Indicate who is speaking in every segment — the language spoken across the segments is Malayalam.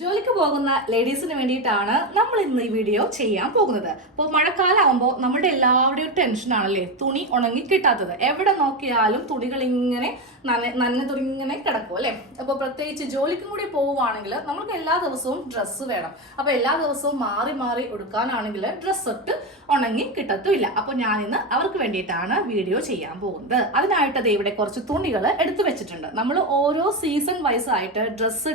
Speaker 1: ജോലിക്ക് പോകുന്ന ലേഡീസിന് വേണ്ടിയിട്ടാണ് നമ്മൾ ഇന്ന് ഈ വീഡിയോ ചെയ്യാൻ പോകുന്നത്. അപ്പോൾ മഴക്കാലമാകുമ്പോൾ നമ്മുടെ എല്ലാവരുടെയും ടെൻഷൻ ആണല്ലേ? തുണി ഉണങ്ങി കിട്ടാത്തത്. എവിടെ നോക്കിയാലും തുണികൾ ഇങ്ങനെ നന തുണിങ്ങനെ കിടക്കും അല്ലേ? അപ്പോൾ പ്രത്യേകിച്ച് ജോലിക്കും കൂടി പോവുകയാണെങ്കിൽ നമ്മൾക്ക് എല്ലാ ദിവസവും ഡ്രസ്സ് വേണം. അപ്പോൾ എല്ലാ ദിവസവും മാറി മാറി എടുക്കാനാണെങ്കിൽ ഡ്രസ്സ് ഇട്ട് ഉണങ്ങി കിട്ടത്തുമില്ല. അപ്പോൾ ഞാൻ ഇന്ന് അവർക്ക് വേണ്ടിയിട്ടാണ് വീഡിയോ ചെയ്യാൻ പോകുന്നത്. അതിനായിട്ട് ഇവിടെ കുറച്ച് തുണികൾ എടുത്തു വെച്ചിട്ടുണ്ട്. നമ്മൾ ഓരോ സീസൺ വൈസ് ആയിട്ട് ഡ്രസ്സ്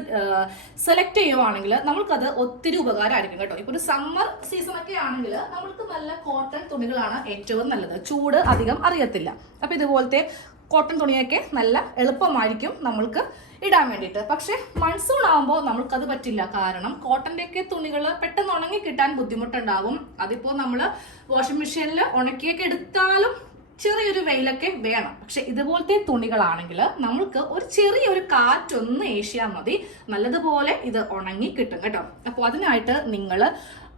Speaker 1: സെലക്ട് ചെയ്യുവാണെങ്കിൽ നമ്മൾക്കത് ഒത്തിരി ഉപകാരമായിരിക്കും കേട്ടോ. ഇപ്പൊ ഒരു സമ്മർ സീസൺ ഒക്കെ ആണെങ്കിൽ നമ്മൾക്ക് നല്ല കോട്ടൺ തുണികളാണ് ഏറ്റവും നല്ലത്. ചൂട് അധികം അറിയത്തില്ല. അപ്പൊ ഇതുപോലത്തെ കോട്ടൺ തുണിയൊക്കെ നല്ല എളുപ്പമായിരിക്കും നമ്മൾക്ക് ഇടാൻ വേണ്ടിയിട്ട്. പക്ഷേ മൺസൂൺ ആകുമ്പോൾ നമ്മൾക്കത് പറ്റില്ല. കാരണം കോട്ടന്റെയൊക്കെ തുണികൾ പെട്ടെന്ന് ഉണങ്ങി കിട്ടാൻ ബുദ്ധിമുട്ടുണ്ടാവും അതിപ്പോൾ നമ്മൾ വാഷിംഗ് മെഷീനിൽ ഉണക്കിയൊക്കെ എടുത്താലും ചെറിയൊരു വെയിലൊക്കെ വേണം. പക്ഷെ ഇതുപോലത്തെ തുണികളാണെങ്കിൽ നമ്മൾക്ക് ഒരു ചെറിയൊരു കാറ്റൊന്ന് ഏഷ്യാൽ മതി. നല്ലതുപോലെ ഇത് ഉണങ്ങി കിട്ടും കേട്ടോ. അപ്പോൾ അതിനായിട്ട് നിങ്ങൾ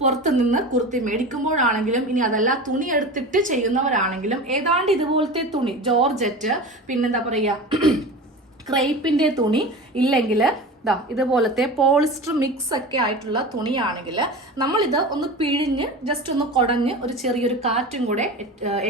Speaker 1: പുറത്ത് നിന്ന് കുർത്തി മേടിക്കുമ്പോഴാണെങ്കിലും ഇനി അതല്ല തുണി എടുത്തിട്ട് ചെയ്യുന്നവരാണെങ്കിലും ഏതാണ്ട് ഇതുപോലത്തെ തുണി ജോർജറ്റ് പിന്നെന്താ പറയുക ക്രേപ്പിന്റെ തുണി ഇല്ലെങ്കിൽ ദാ ഇതുപോലത്തെ പോളിസ്റ്റർ മിക്സ് ഒക്കെ ആയിട്ടുള്ള തുണിയാണെങ്കിൽ നമ്മളിത് ഒന്ന് പിഴിഞ്ഞ് ജസ്റ്റ് ഒന്ന് കുടഞ്ഞ് ഒരു ചെറിയൊരു കാറ്റും കൂടെ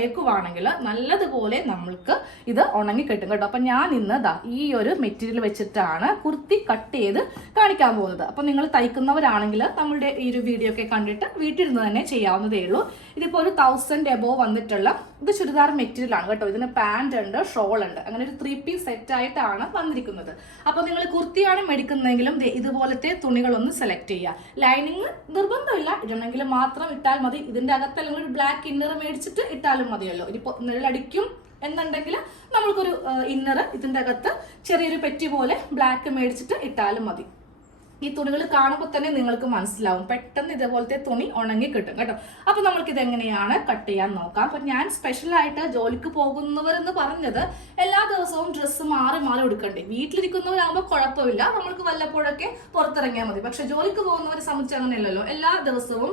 Speaker 1: ഏക്കുവാണെങ്കിൽ നല്ലതുപോലെ നമ്മൾക്ക് ഇത് ഉണങ്ങി കിട്ടും കേട്ടോ. അപ്പം ഞാൻ ഇന്ന് ദാ ഈ ഒരു മെറ്റീരിയൽ വെച്ചിട്ടാണ് കുർത്തി കട്ട് ചെയ്ത് കാണിക്കാൻ പോകുന്നത്. അപ്പം നിങ്ങൾ തയ്ക്കുന്നവരാണെങ്കിൽ നമ്മളുടെ ഈ ഒരു വീഡിയോ ഒക്കെ കണ്ടിട്ട് വീട്ടിലിരുന്ന് തന്നെ ചെയ്യാവുന്നതേ ഉള്ളൂ. ഇതിപ്പോൾ ഒരു തൗസൻഡ് എബോ വന്നിട്ടുള്ള ഇത് ചുരിദാർ മെറ്റീരിയൽ ആണ് കേട്ടോ. ഇതിന് പാന്റ് ഉണ്ട് ഷോൾ ഉണ്ട്. അങ്ങനെ ഒരു ത്രീ പീസ് സെറ്റ് ആയിട്ടാണ് വന്നിരിക്കുന്നത്. അപ്പോൾ നിങ്ങൾ കുർത്തിയാണ് മേടിക്കുന്നതെങ്കിലും ഇതുപോലത്തെ തുണികളൊന്ന് സെലക്ട് ചെയ്യുക. ലൈനിങ് നിർബന്ധമില്ല. ഇടണമെങ്കിൽ മാത്രം ഇട്ടാൽ മതി. ഇതിന്റെ അകത്ത് അല്ലെങ്കിൽ ഒരു ബ്ലാക്ക് ഇന്നർ മേടിച്ചിട്ട് ഇട്ടാലും മതിയല്ലോ. ഇതിപ്പോൾ നിഴലടിക്കും എന്നുണ്ടെങ്കിൽ നമ്മൾക്കൊരു ഇന്നർ ഇതിന്റെ അകത്ത് ചെറിയൊരു പെറ്റി പോലെ ബ്ലാക്ക് മേടിച്ചിട്ട് ഇട്ടാലും മതി. ഈ തുണികൾ കാണുമ്പോൾ തന്നെ നിങ്ങൾക്ക് മനസ്സിലാവും. പെട്ടെന്ന് ഇതേപോലത്തെ തുണി ഉണങ്ങി കിട്ടും കേട്ടോ. അപ്പൊ നമ്മൾക്ക് ഇത് എങ്ങനെയാണ് കട്ട് ചെയ്യാൻ നോക്കാം. അപ്പൊ ഞാൻ സ്പെഷ്യൽ ആയിട്ട് ജോലിക്ക് പോകുന്നവരെന്ന് പറഞ്ഞത് എല്ലാ ദിവസവും ഡ്രസ്സ് മാറി മാറി എടുക്കണ്ടേ വീട്ടിലിരിക്കുന്നവരാകുമ്പോൾ കുഴപ്പമില്ല. നമ്മൾക്ക് വല്ലപ്പോഴൊക്കെ പുറത്തിറങ്ങിയാൽ മതി. പക്ഷെ ജോലിക്ക് പോകുന്നവരെ സംബന്ധിച്ച് അങ്ങനെയല്ലല്ലോ. എല്ലാ ദിവസവും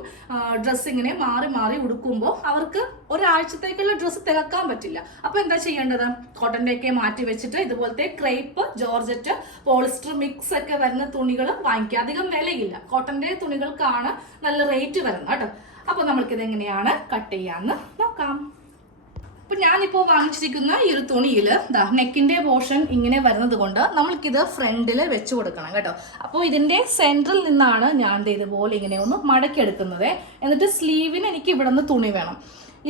Speaker 1: ഡ്രസ്സ് ഇങ്ങനെ മാറി മാറി ഉടുക്കുമ്പോൾ അവർക്ക് ഒരാഴ്ചത്തേക്കുള്ള ഡ്രസ്സ് തികക്കാൻ പറ്റില്ല. അപ്പൊ എന്താ ചെയ്യേണ്ടത്? കോട്ടന്റെ ഒക്കെ മാറ്റി വെച്ചിട്ട് ഇതുപോലത്തെ ക്രേപ്പ് ജോർജറ്റ് പോളിസ്റ്റർ മിക്സ് ഒക്കെ വരുന്ന തുണികൾ വാങ്ങിക്കുക. അധികം വിലയില്ല. കോട്ടന്റെ തുണികൾക്കാണ് നല്ല റേറ്റ് വരുന്നത് കേട്ടോ. അപ്പൊ നമ്മൾക്കിത് എങ്ങനെയാണ് കട്ട് ചെയ്യാന്ന് നോക്കാം. അപ്പൊ ഞാനിപ്പോ വാങ്ങിച്ചിരിക്കുന്ന ഈ ഒരു തുണിയിൽ ദാ നെക്കിന്റെ പോർഷൻ ഇങ്ങനെ വരുന്നത് കൊണ്ട് നമ്മൾക്കിത് ഫ്രണ്ടിൽ വെച്ച് കൊടുക്കണം കേട്ടോ. അപ്പോൾ ഇതിന്റെ സെന്ററിൽ നിന്നാണ് ഞാൻ ഇതുപോലെ ഇങ്ങനെ ഒന്ന് മടക്കിയെടുക്കുന്നത്. എന്നിട്ട് സ്ലീവിന് എനിക്ക് ഇവിടെ നിന്ന് തുണി വേണം.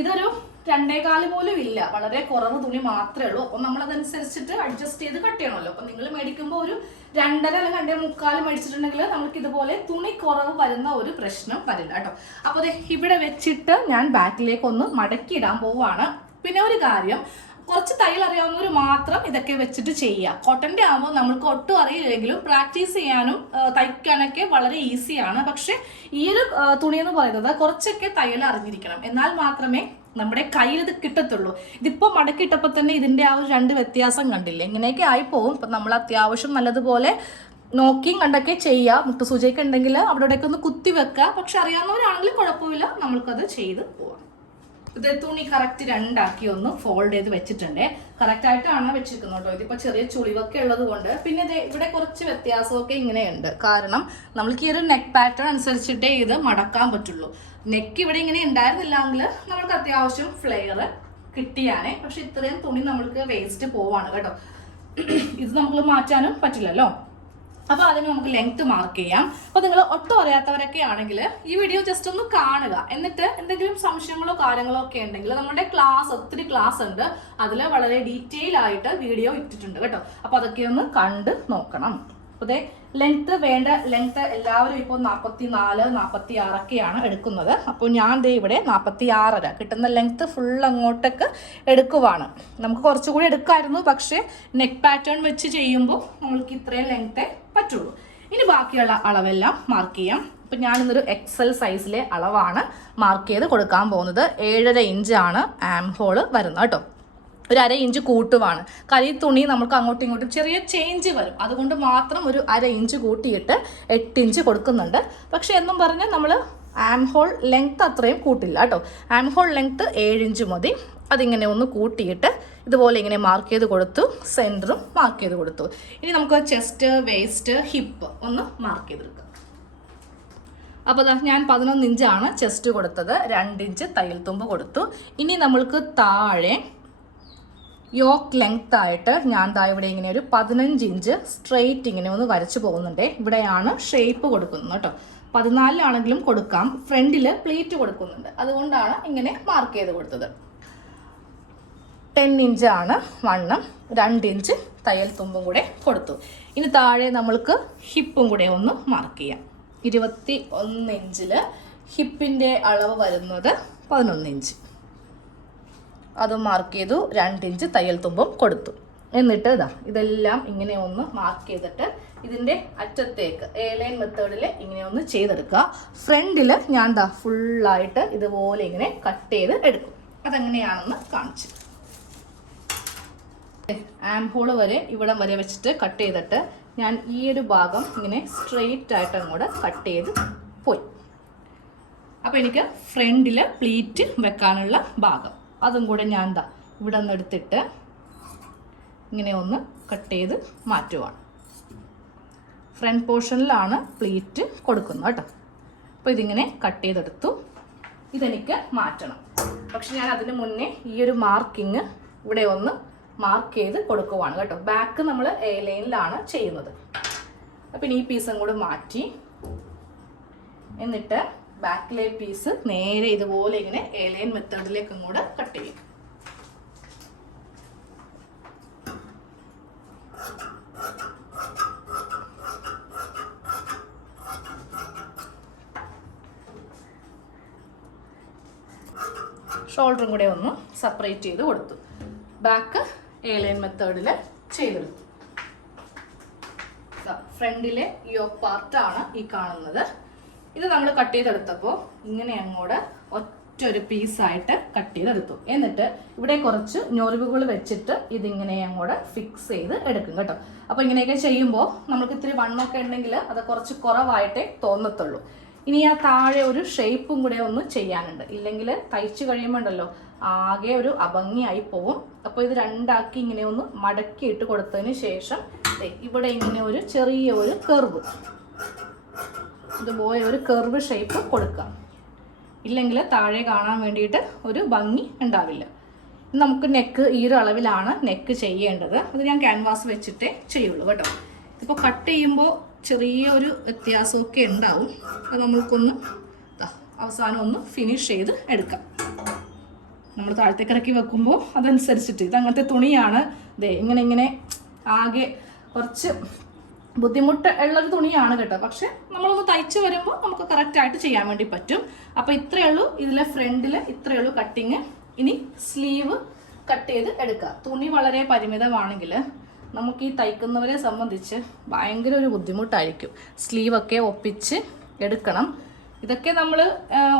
Speaker 1: ഇതൊരു രണ്ടേകാൽ പോലും ഇല്ല. വളരെ കുറവ് തുണി മാത്രമേ ഉള്ളൂ. അപ്പം നമ്മൾ അതനുസരിച്ചിട്ട് അഡ്ജസ്റ്റ് ചെയ്ത് കട്ട് ചെയ്യണമല്ലോ. അപ്പം നിങ്ങൾ മേടിക്കുമ്പോൾ ഒരു രണ്ടര അല്ലെങ്കിൽ രണ്ടേ മുക്കാൽ മേടിച്ചിട്ടുണ്ടെങ്കിൽ നമുക്ക് ഇതുപോലെ തുണി കുറവ് വരുന്ന ഒരു പ്രശ്നം വരില്ല കേട്ടോ. അപ്പോൾ ഇവിടെ വെച്ചിട്ട് ഞാൻ ബാക്കിലേക്ക് ഒന്ന് മടക്കി ഇടാൻ പോവുകയാണ്. പിന്നെ ഒരു കാര്യം കുറച്ച് തയ്യൽ അറിയാവുന്നവർ മാത്രം ഇതൊക്കെ വെച്ചിട്ട് ചെയ്യുക കോട്ടന്റെ ആകുമ്പോൾ നമ്മൾക്ക് ഒട്ടും അറിയില്ലെങ്കിലും പ്രാക്ടീസ് ചെയ്യാനും തയ്ക്കാനൊക്കെ വളരെ ഈസിയാണ് പക്ഷേ ഈ ഒരു തുണി എന്ന് പറയുന്നത് കുറച്ചൊക്കെ തയ്യൽ അറിഞ്ഞിരിക്കണം. എന്നാൽ മാത്രമേ നമ്മുടെ കയ്യിൽ ഇത് കിട്ടത്തുള്ളൂ. ഇതിപ്പോൾ മടക്കിയിട്ടപ്പോൾ തന്നെ ഇതിന്റെ ആ ഒരു രണ്ട് വ്യത്യാസം കണ്ടില്ലേ? ഇങ്ങനെയൊക്കെ ആയിപ്പോവും. ഇപ്പം നമ്മൾ അത്യാവശ്യം നല്ലതുപോലെ നോക്കിയും കണ്ടൊക്കെ ചെയ്യുക മുട്ടുസൂചയൊക്കെ ഉണ്ടെങ്കിൽ അവിടെ ഇവിടെയൊക്കെ ഒന്ന് കുത്തി വെക്കുക പക്ഷെ അറിയാവുന്നവരാണെങ്കിലും കുഴപ്പമില്ല. നമ്മൾക്കത് ചെയ്ത് പോവാം. ഇത് തുണി കറക്റ്റ് രണ്ടാക്കി ഒന്ന് ഫോൾഡ് ചെയ്ത് വെച്ചിട്ടുണ്ട്. കറക്റ്റ് ആയിട്ടാണ് വെച്ചിരിക്കുന്നത് കേട്ടോ. ഇതിപ്പോ ചെറിയ ചുളിവൊക്കെ ഉള്ളത് കൊണ്ട്. പിന്നെ ഇത് ഇവിടെ കുറച്ച് വ്യത്യാസമൊക്കെ ഇങ്ങനെയുണ്ട്. കാരണം നമ്മൾക്ക് ഈ ഒരു നെക്ക് പാറ്റേൺ അനുസരിച്ചിട്ടേ ഇത് മടക്കാൻ പറ്റുള്ളൂ. നെക്ക് ഇവിടെ ഇങ്ങനെ ഉണ്ടായിരുന്നില്ലെങ്കിൽ നമ്മൾക്ക് അത്യാവശ്യം ഫ്ലെയർ കിട്ടിയാനേ. പക്ഷെ ഇത്രയും തുണി നമ്മൾക്ക് വേസ്റ്റ് പോവാണ് കേട്ടോ. ഇത് നമുക്ക് മാറ്റാനും പറ്റില്ലല്ലോ. അപ്പൊ അതിന് നമുക്ക് ലെങ്ത് മാർക്ക് ചെയ്യാം. അപ്പോൾ നിങ്ങൾ ഒട്ടും അറിയാത്തവരൊക്കെ ആണെങ്കിൽ ഈ വീഡിയോ ജസ്റ്റ് ഒന്ന് കാണുക. എന്നിട്ട് എന്തെങ്കിലും സംശയങ്ങളോ കാര്യങ്ങളോ ഒക്കെ ഉണ്ടെങ്കിൽ നമ്മുടെ ക്ലാസ് ഒത്തിരി ക്ലാസ് ഉണ്ട്. അതിൽ വളരെ ഡീറ്റെയിൽ ആയിട്ട് വീഡിയോ ഇട്ടിട്ടുണ്ട് കേട്ടോ. അപ്പോൾ അതൊക്കെ ഒന്ന് കണ്ട് നോക്കണം. അതെ ലെങ്ത് വേണ്ട ലെങ്ത് എല്ലാവരും ഇപ്പോൾ നാൽപ്പത്തി നാല് നാൽപ്പത്തി ആറൊക്കെയാണ് എടുക്കുന്നത്. അപ്പോൾ ഞാൻ ദേ ഇവിടെ നാൽപ്പത്തി ആറര കിട്ടുന്ന ലെങ്ത് ഫുൾ അങ്ങോട്ടൊക്കെ എടുക്കുവാണ്. നമുക്ക് കുറച്ചുകൂടി എടുക്കായിരുന്നു പക്ഷേ നെക്ക് പാറ്റേൺ വെച്ച് ചെയ്യുമ്പോൾ നമ്മൾക്ക് ഇത്രയും ലെങ്ത്തേ പറ്റുള്ളൂ. ഇനി ബാക്കിയുള്ള അളവെല്ലാം മാർക്ക് ചെയ്യാം. അപ്പം ഞാനിന്നൊരു എക്സൽ സൈസിലെ അളവാണ് മാർക്ക് ചെയ്ത് കൊടുക്കാൻ പോകുന്നത്. ഏഴര ഇഞ്ചാണ് ആം ഹോൾ വരുന്നത് കേട്ടോ. ഒരു അര ഇഞ്ച് കൂട്ടുവാണ്. കരി തുണി നമുക്ക് അങ്ങോട്ടും ഇങ്ങോട്ടും ചെറിയ ചേഞ്ച് വരും. അതുകൊണ്ട് മാത്രം ഒരു അര ഇഞ്ച് കൂട്ടിയിട്ട് എട്ട് ഇഞ്ച് കൊടുക്കുന്നുണ്ട്. പക്ഷേ എന്നും പറഞ്ഞാൽ നമ്മൾ ആം ഹോൾ ലെങ്ത് അത്രയും കൂട്ടില്ല കേട്ടോ. ആം ഹോൾ ലെങ്ത് ഏഴ് ഇഞ്ച് മതി. അതിങ്ങനെ ഒന്ന് കൂട്ടിയിട്ട് ഇതുപോലെ ഇങ്ങനെ മാർക്ക് ചെയ്ത് കൊടുത്തു സെന്ററും മാർക്ക് ചെയ്ത് കൊടുത്തു. ഇനി നമുക്ക് ചെസ്റ്റ് വേസ്റ്റ് ഹിപ്പ് ഒന്ന് മാർക്ക് ചെയ്തെടുക്കാം. അപ്പോൾ ഞാൻ പതിനൊന്ന് ഇഞ്ചാണ് ചെസ്റ്റ് കൊടുത്തത്. രണ്ട് ഇഞ്ച് തയ്യൽ തുമ്പ് കൊടുത്തു. ഇനി നമ്മൾക്ക് താഴെ യോക്ക് ലെങ്ത് ആയിട്ട് ഞാൻ ദാ ഇവിടെ ഇങ്ങനെ ഒരു പതിനഞ്ച് ഇഞ്ച് സ്ട്രെയിറ്റ് ഇങ്ങനെ ഒന്ന് വരച്ചു പോകുന്നുണ്ട്. ഇവിടെയാണ് ഷേപ്പ് കൊടുക്കുന്നത് കേട്ടോ. പതിനാലിലാണെങ്കിലും കൊടുക്കാം. ഫ്രണ്ടിൽ പ്ലേറ്റ് കൊടുക്കുന്നുണ്ട്. അതുകൊണ്ടാണ് ഇങ്ങനെ മാർക്ക് ചെയ്ത് കൊടുത്തത്. ടെൻ ആണ് വണ്ണം. രണ്ട് ഇഞ്ച് തയ്യൽ തുമ്പും കൂടെ കൊടുത്തു. ഇനി താഴെ നമ്മൾക്ക് ഹിപ്പും കൂടെ ഒന്ന് മാർക്ക് ചെയ്യാം. ഇരുപത്തി ഒന്ന് ഇഞ്ചിൽ ഹിപ്പിന്റെ അളവ് വരുന്നത് പതിനൊന്ന് ഇഞ്ച് അത് മാർക്ക് ചെയ്തു രണ്ട് ഇഞ്ച് തയ്യൽ തുമ്പും കൊടുത്തു. എന്നിട്ട് ഇതാ ഇതെല്ലാം ഇങ്ങനെ ഒന്ന് മാർക്ക് ചെയ്തിട്ട് ഇതിന്റെ അറ്റത്തേക്ക് എ ലൈൻ മെത്തേഡിൽ ഇങ്ങനെ ഒന്ന് ചെയ്തെടുക്കുക. ഫ്രണ്ടിൽ ഞാൻ ദാ ഫുള്ളായിട്ട് ഇതുപോലെ ഇങ്ങനെ കട്ട് ചെയ്ത് എടുക്കും. അതെങ്ങനെയാണെന്ന് കാണിച്ചു. ആം ഹോൾ വരെ ഇവിടം വരെ വെച്ചിട്ട് കട്ട് ചെയ്തിട്ട് ഞാൻ ഈ ഒരു ഭാഗം ഇങ്ങനെ സ്ട്രെയിറ്റ് ആയിട്ട് അങ്ങോട്ട് കട്ട് ചെയ്ത് പോയി. അപ്പോൾ എനിക്ക് ഫ്രണ്ടിൽ പ്ലീറ്റ് വെക്കാനുള്ള ഭാഗം. അതും കൂടെ ഞാൻ എന്താ ഇവിടെ നിന്ന് എടുത്തിട്ട് ഇങ്ങനെ ഒന്ന് കട്ട് ചെയ്ത് മാറ്റുവാണ്. ഫ്രണ്ട് പോർഷനിലാണ് പ്ലീറ്റ് കൊടുക്കുന്നത് കേട്ടോ. അപ്പോൾ ഇതിങ്ങനെ കട്ട് ചെയ്തെടുത്തു. ഇതെനിക്ക് മാറ്റണം. പക്ഷെ ഞാൻ അതിന് മുന്നേ ഈ ഒരു മാർക്കിങ് ഇവിടെ ഒന്ന് മാർക്ക് ചെയ്ത് കൊടുക്കുവാണ് കേട്ടോ. ബാക്ക് നമ്മൾ എ ലൈനിലാണ് ചെയ്യുന്നത്. അപ്പം ഇനി ഈ പീസും കൂടെ മാറ്റി. എന്നിട്ട് ബാക്കിലെ പീസ് നേരെ ഇതുപോലെ ഇങ്ങനെ എ ലൈൻ മെത്തേഡിലേക്കും കൂടെ കട്ട് ചെയ്യും. ഷോൾഡറും കൂടെ ഒന്ന് സെപ്പറേറ്റ് ചെയ്ത് കൊടുത്തു. ബാക്ക് എ ലൈൻ മെത്തേഡിൽ ചെയ്തെടുത്തു. ഫ്രണ്ടിലെ ഈ പാർട്ടാണ് ഈ കാണുന്നത്. ഇത് നമ്മൾ കട്ട് ചെയ്തെടുത്തപ്പോൾ ഇങ്ങനെ അങ്ങോട്ട് ഒറ്റ ഒരു പീസായിട്ട് കട്ട് ചെയ്തെടുത്തു. എന്നിട്ട് ഇവിടെ കുറച്ച് ഞൊറിവുകൾ വെച്ചിട്ട് ഇതിങ്ങനെ അങ്ങോട്ട് ഫിക്സ് ചെയ്ത് എടുക്കും കേട്ടോ. അപ്പോൾ ഇങ്ങനെയൊക്കെ ചെയ്യുമ്പോൾ നമുക്ക് ഇത്തിരി വണ്ണമൊക്കെ ഉണ്ടെങ്കിൽ അത് കുറച്ച് കുറവായിട്ടേ തോന്നത്തുള്ളൂ. ഇനി ആ താഴെ ഒരു ഷേപ്പും കൂടെ ഒന്ന് ചെയ്യാനുണ്ട്. ഇല്ലെങ്കിൽ തയ്ച്ചു കഴിയുമ്പോൾ ഉണ്ടല്ലോ ആകെ ഒരു അഭംഗിയായി പോവും. അപ്പോൾ ഇത് രണ്ടാക്കി ഇങ്ങനെ ഒന്ന് മടക്കിയിട്ട് കൊടുത്തതിന് ശേഷം ഇവിടെ ഇങ്ങനെ ഒരു ചെറിയ ഒരു കർവ്. ഇതുപോലെ ഒരു കർവ് ഷേപ്പ് കൊടുക്കാം. ഇല്ലെങ്കിൽ താഴെ കാണാൻ വേണ്ടിയിട്ട് ഒരു ഭംഗി ഉണ്ടാവില്ല. നമുക്ക് നെക്ക് ഈ ഒരു അളവിലാണ് നെക്ക് ചെയ്യേണ്ടത്. അത് ഞാൻ ക്യാൻവാസ് വെച്ചിട്ടേ ചെയ്യുള്ളൂ കേട്ടോ. ഇപ്പോൾ കട്ട് ചെയ്യുമ്പോൾ ചെറിയ ഒരു വ്യത്യാസമൊക്കെ ഉണ്ടാവും. അത് നമ്മൾക്കൊന്ന് അവസാനം ഒന്ന് ഫിനിഷ് ചെയ്ത് എടുക്കാം. നമ്മൾ താഴത്തേക്ക് ഇറക്കി വെക്കുമ്പോൾ അതനുസരിച്ചിട്ട് ഇത് അങ്ങനത്തെ തുണിയാണ്. ദേ ഇങ്ങനെ ഇങ്ങനെ ആകെ കുറച്ച് ബുദ്ധിമുട്ട് ഉള്ളൊരു തുണിയാണ് കേട്ടോ. പക്ഷെ നമ്മളൊന്ന് തയ്ച്ച് വരുമ്പോൾ നമുക്ക് കറക്റ്റായിട്ട് ചെയ്യാൻ വേണ്ടി പറ്റും. അപ്പോൾ ഇത്രയേ ഉള്ളൂ. ഇതിലെ ഫ്രണ്ടിൽ ഇത്രയേ ഉള്ളൂ കട്ടിങ് ഇനി സ്ലീവ് കട്ട് ചെയ്ത് എടുക്കുക. തുണി വളരെ പരിമിതമാണെങ്കിൽ നമുക്ക് ഈ തയ്ക്കുന്നവരെ സംബന്ധിച്ച് ഭയങ്കര ഒരു ബുദ്ധിമുട്ടായിരിക്കും. സ്ലീവൊക്കെ ഒപ്പിച്ച് എടുക്കണം. ഇതൊക്കെ നമ്മൾ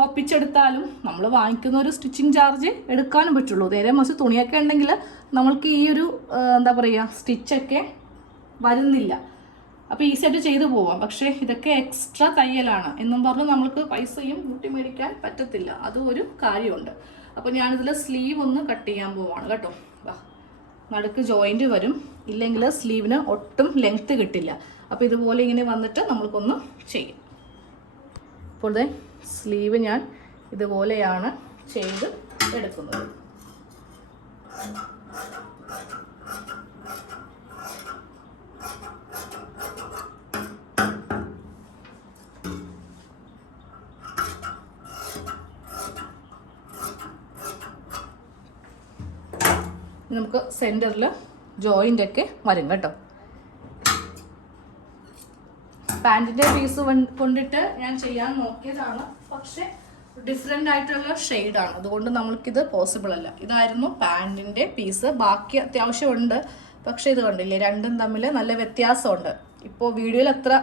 Speaker 1: ഒപ്പിച്ചെടുത്താലും നമ്മൾ വാങ്ങിക്കുന്ന ഒരു സ്റ്റിച്ചിങ് ചാർജ് എടുക്കാനും പറ്റുള്ളൂ. നേരെ മറിച്ച് തുണിയൊക്കെ ഉണ്ടെങ്കിൽ നമ്മൾക്ക് ഈ ഒരു എന്താ പറയുക സ്റ്റിച്ചൊക്കെ വരുന്നില്ല. അപ്പോൾ ഈസി ആയിട്ട് ചെയ്തു പോവാം. പക്ഷേ ഇതൊക്കെ എക്സ്ട്രാ തയ്യലാണ് എന്നും പറഞ്ഞ് നമ്മൾക്ക് പൈസയും കൂട്ടി മേടിക്കാൻ പറ്റത്തില്ല. അതും ഒരു കാര്യമുണ്ട്. അപ്പോൾ ഞാനിതിൽ സ്ലീവ് ഒന്ന് കട്ട് ചെയ്യാൻ പോവാണ് കേട്ടോ. വാ നടുക്ക് ജോയിന്റ് വരും. ഇല്ലെങ്കിൽ സ്ലീവിന് ഒട്ടും ലെങ്ത്ത് കിട്ടില്ല. അപ്പോൾ ഇതുപോലെ ഇങ്ങനെ വന്നിട്ട് നമ്മൾക്കൊന്ന് ചെയ്യും. ഇപ്പോൾ ദേ സ്ലീവ് ഞാൻ ഇതുപോലെയാണ് ചെയ്ത് എടുക്കുന്നത്. നമുക്ക് സെന്ററിൽ ജോയിന്റൊക്കെ വരും കേട്ടോ. പാന്റിന്റെ പീസ് കൊണ്ടിട്ട് ഞാൻ ചെയ്യാൻ നോക്കിയതാണ്. പക്ഷേ ഡിഫറെന്റ് ആയിട്ടുള്ള ഷെയ്ഡാണ് അതുകൊണ്ട് നമ്മൾക്കിത് പോസിബിൾ അല്ല. ഇതായിരുന്നു പാന്റിന്റെ പീസ് ബാക്കി അത്യാവശ്യമുണ്ട് പക്ഷേ ഇത് കണ്ടില്ലേ രണ്ടും തമ്മിൽ നല്ല വ്യത്യാസമുണ്ട്. ഇപ്പോൾ വീഡിയോയിൽ അത്ര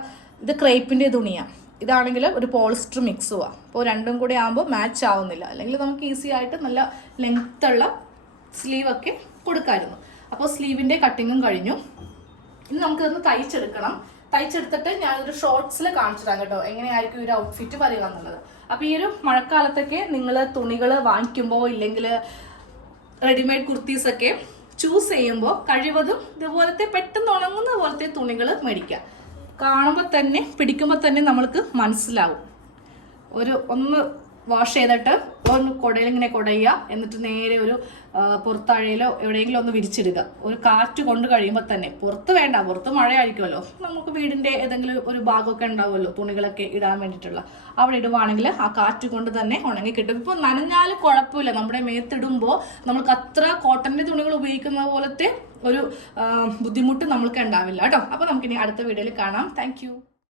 Speaker 1: ഇത് ക്രേപ്പിന്റെ തുണിയാണ് ഇതാണെങ്കിൽ ഒരു പോളിസ്റ്റർ മിക്സുമാണ് അപ്പോൾ രണ്ടും കൂടി ആകുമ്പോൾ മാച്ച് ആവുന്നില്ല. അല്ലെങ്കിൽ നമുക്ക് ഈസി ആയിട്ട് നല്ല ലെങ്ത് ഉള്ള സ്ലീവൊക്കെ കൊടുക്കാമായിരുന്നു അപ്പോൾ സ്ലീവിന്റെ കട്ടിങ്ങും കഴിഞ്ഞു. ഇനി നമുക്കിതൊന്ന് തയ്ച്ചെടുക്കണം. തയ്ച്ചെടുത്തിട്ട് ഞാനൊരു ഷോർട്സിൽ കാണിച്ചു തരാം കേട്ടോ. എങ്ങനെയായിരിക്കും ഒരു ഔട്ട്ഫിറ്റ് വരിക എന്നുള്ളത്. അപ്പോൾ ഈ ഒരു മഴക്കാലത്തൊക്കെ നിങ്ങൾ തുണികൾ വാങ്ങിക്കുമ്പോൾ ഇല്ലെങ്കിൽ റെഡിമെയ്ഡ് കുർത്തീസൊക്കെ ചൂസ് ചെയ്യുമ്പോൾ കഴിവതും ഇതുപോലത്തെ പെട്ടെന്ന് ഉണങ്ങുന്ന പോലത്തെ തുണികൾ മേടിക്കുക. കാണുമ്പോൾ തന്നെ പിടിക്കുമ്പോൾ തന്നെ നമ്മൾക്ക് മനസ്സിലാവും. ഒരു ഒന്ന് വാഷ് ചെയ്തിട്ട് ഒന്ന് കുടയിൽ ഇങ്ങനെ കുടയുക. എന്നിട്ട് നേരെ ഒരു പുറത്താഴയിലോ എവിടെയെങ്കിലും ഒന്ന് വിരിച്ചിടുക. ഒരു കാറ്റ് കൊണ്ട് കഴിയുമ്പോൾ തന്നെ. പുറത്ത് വേണ്ട പുറത്ത് മഴയായിരിക്കുമല്ലോ. നമുക്ക് വീടിന്റെ ഏതെങ്കിലും ഒരു ഭാഗമൊക്കെ ഉണ്ടാവുമല്ലോ തുണികളൊക്കെ ഇടാൻ വേണ്ടിയിട്ടുള്ള. അവിടെ ഇടുവാണെങ്കിൽ ആ കാറ്റ് കൊണ്ട് തന്നെ ഉണങ്ങി കിട്ടും ഇപ്പോൾ നനഞ്ഞാലും കുഴപ്പമില്ല. നമ്മുടെ മേത്തിടുമ്പോൾ നമുക്ക് അത്ര കോട്ടന്റെ തുണികൾ ഉപയോഗിക്കുന്ന പോലത്തെ ഒരു ബുദ്ധിമുട്ട് നമ്മൾക്ക് ഉണ്ടാവില്ല. കേട്ടോ. അപ്പോൾ നമുക്കിനി അടുത്ത വീഡിയോയിൽ കാണാം. താങ്ക്